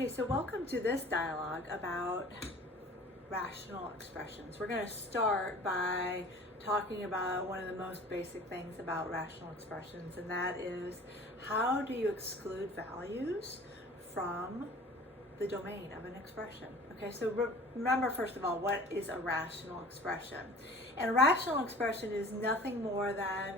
Okay, so welcome to this dialogue about rational expressions. We're going to start by talking about one of the most basic things about rational expressions, and that is how do you exclude values from the domain of an expression. Okay, so remember first of all, what is a rational expression? And a rational expression is nothing more than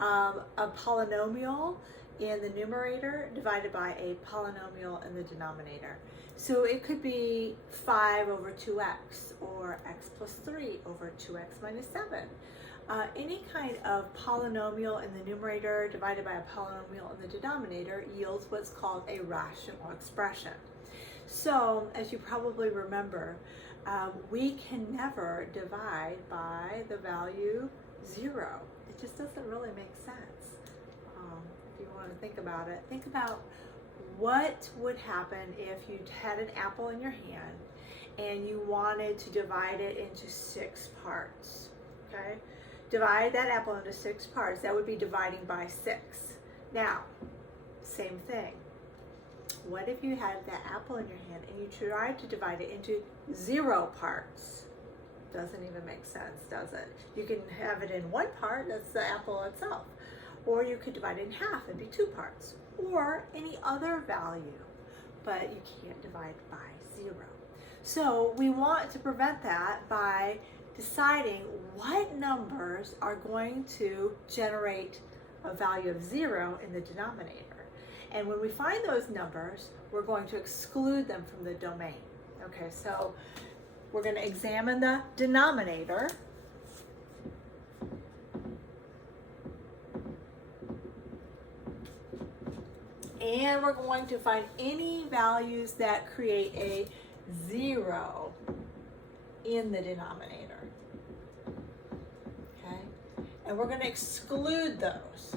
a polynomial in the numerator divided by a polynomial in the denominator. So it could be 5 over 2x or x plus 3 over 2x minus 7. Any kind of polynomial in the numerator divided by a polynomial in the denominator yields what's called a rational expression. So, as you probably remember, we can never divide by the value 0. It just doesn't really make sense. If you want to think about it, think about what would happen if you had an apple in your hand and you wanted to divide it into 6 parts. Okay? Divide that apple into 6 parts. That would be dividing by 6. Now, same thing. What if you had that apple in your hand and you tried to divide it into 0 parts? Doesn't even make sense, does it? You can have it in 1 part, that's the apple itself. Or you could divide it in half and be 2 parts. Or any other value, but you can't divide by 0. So we want to prevent that by deciding what numbers are going to generate a value of 0 in the denominator. And when we find those numbers, we're going to exclude them from the domain. Okay, so we're going to examine the denominator. And we're going to find any values that create a 0 in the denominator. Okay, and we're going to exclude those.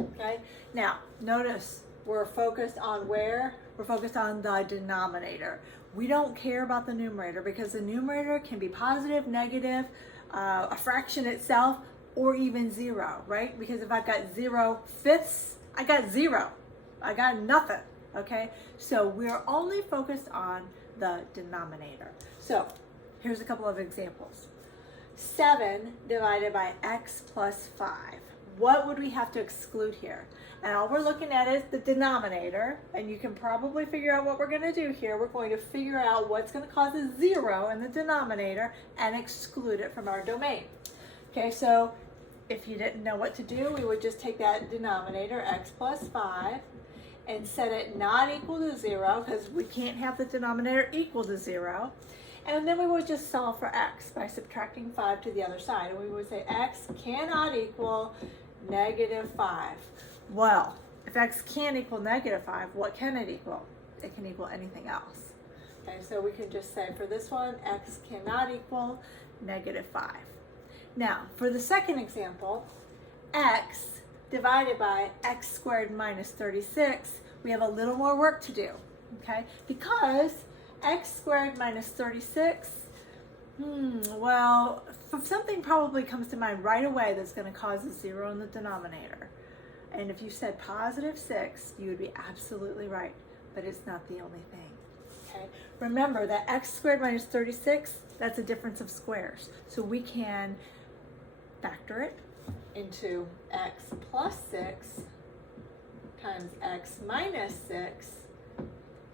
Okay, now notice we're focused on where? We're focused on the denominator. We don't care about the numerator because the numerator can be positive, negative, a fraction itself, or even 0, right? Because if I've got 0/5, I got 0. I got nothing, okay? So we're only focused on the denominator. So here's a couple of examples. 7 divided by x plus 5. What would we have to exclude here? And all we're looking at is the denominator, and you can probably figure out what we're going to do here. We're going to figure out what's going to cause a 0 in the denominator and exclude it from our domain. Okay, so if you didn't know what to do, we would just take that denominator, x plus 5, and set it not equal to 0, because we can't have the denominator equal to 0. And then we would just solve for x by subtracting 5 to the other side. And we would say x cannot equal -5. Well, if x can't equal -5, what can it equal? It can equal anything else. Okay, so we can just say for this one, x cannot equal -5. Now, for the second example, x divided by x squared minus 36, we have a little more work to do, okay? Because x squared minus 36, well, something probably comes to mind right away that's going to cause a 0 in the denominator. And if you said positive 6, you would be absolutely right, but it's not the only thing, okay? Remember that x squared minus 36, that's a difference of squares. So we can factor it into x plus 6 times x minus 6,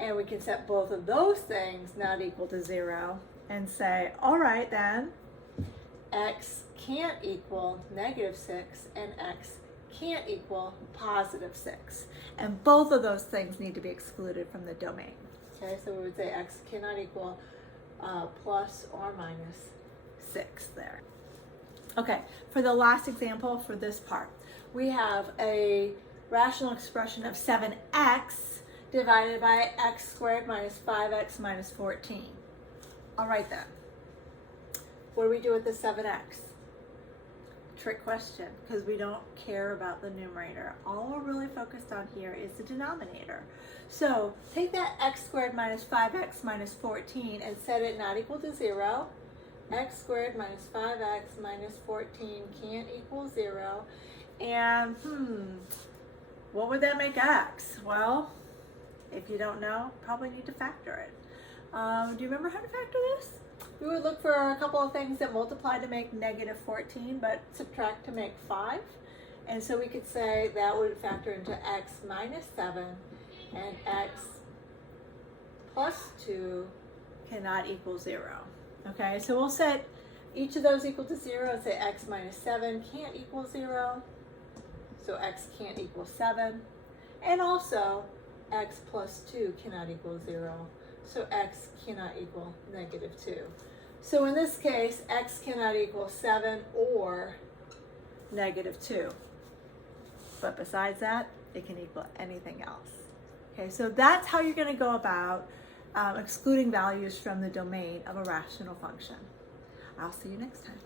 and we can set both of those things not equal to 0 and say, all right then, x can't equal -6 and x can't equal +6. And both of those things need to be excluded from the domain. Okay, so we would say x cannot equal plus or minus 6 there. Okay, for the last example for this part, we have a rational expression of 7x divided by x squared minus 5x minus 14. All right then, what do we do with the 7x? Trick question, because we don't care about the numerator. All we're really focused on here is the denominator. So take that x squared minus 5x minus 14 and set it not equal to 0. X squared minus 5x minus 14 can't equal 0. And what would that make x? Well, if you don't know, probably need to factor it. Do you remember how to factor this? We would look for a couple of things that multiply to make negative 14, but subtract to make 5. And so we could say that would factor into x minus 7, and x plus 2 cannot equal 0. Okay, so we'll set each of those equal to 0 and say x minus 7 can't equal 0. So x can't equal 7. And also x plus 2 cannot equal 0. So x cannot equal negative 2. So in this case, x cannot equal 7 or negative 2. But besides that, it can equal anything else. Okay, so that's how you're going to go about excluding values from the domain of a rational function. I'll see you next time.